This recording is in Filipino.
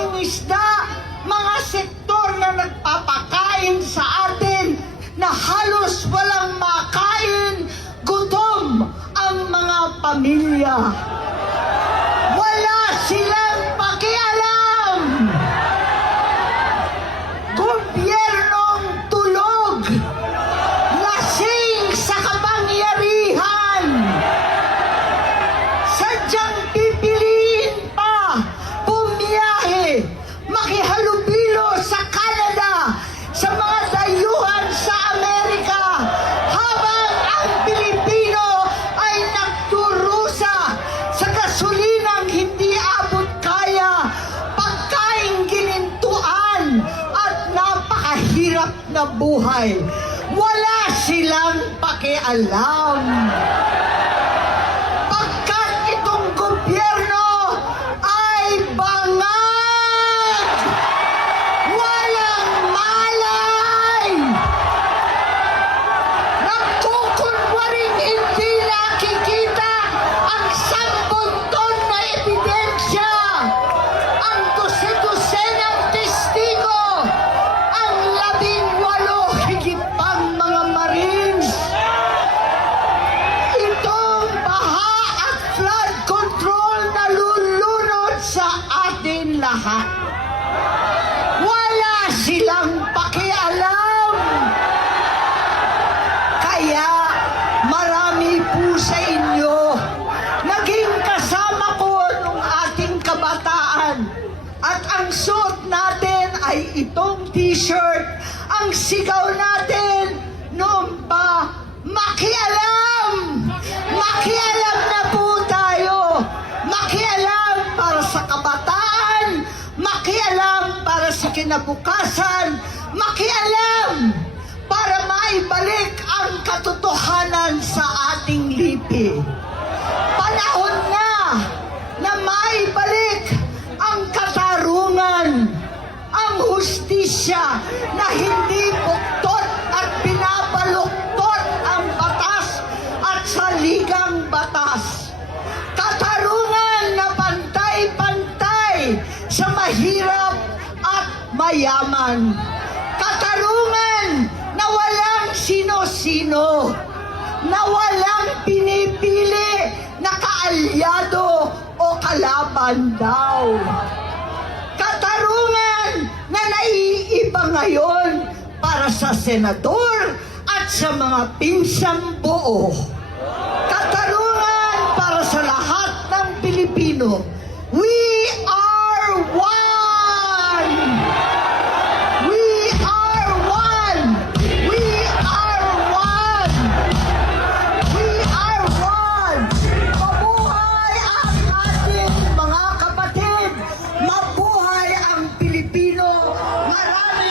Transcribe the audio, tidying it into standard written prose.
maraming isda, mga sektor na nagpapakain sa atin na halos walang makain, gutom ang mga pamilya. Wala silang pakialam. Gobyernong tulog, lasing sa kapangyarihan. Sadyang pipiliin pa bumiyahe, makihalubilo sa Canada, sa mga dayuhan sa Amerika, habang ang Pilipino ay nagdurusa sa gasolinang hindi abot kaya, pagkain ginintuan at napakahirap na buhay. Wala silang pakialam. Pagkat itong gobyerno ay bangag, walang malay, nagkukunwaring hindi nakikita ang 10 ton na ebidensya, ang dose-dosenang testigo, ang 18 higit pang mga Marines. Itong baha at flood control na lulunod sa atin lahat. Wala silang pakialam. Kaya marami po sa inyo naging kasama ko nung ating kabataan. At ang suot natin ay itong t-shirt. Ang sigaw natin noon pa, makialam! Makialam na po tayo! Makialam para sa kabataan! Makialam para sa kinabukasan! Makialam para maibalik ang katotohanan sa ating lipi. Panahon na maibalik ang katarungan, ang hustisya na hindi buktot at binabaluktot ang batas at saligang batas. Katarungan na pantay-pantay sa mahirap at mayaman. Katarungan na walang sino-sino, na walang pinipili na kaalyado o kalaban daw. Katarungan na naiiba ngayon para sa senador at sa mga pinsang buo. Katarungan para sa lahat ng Pilipino. We are one! We are one! We are one! We are one! Mabuhay ang ating mga kapatid! Mabuhay ang Pilipino! Maraming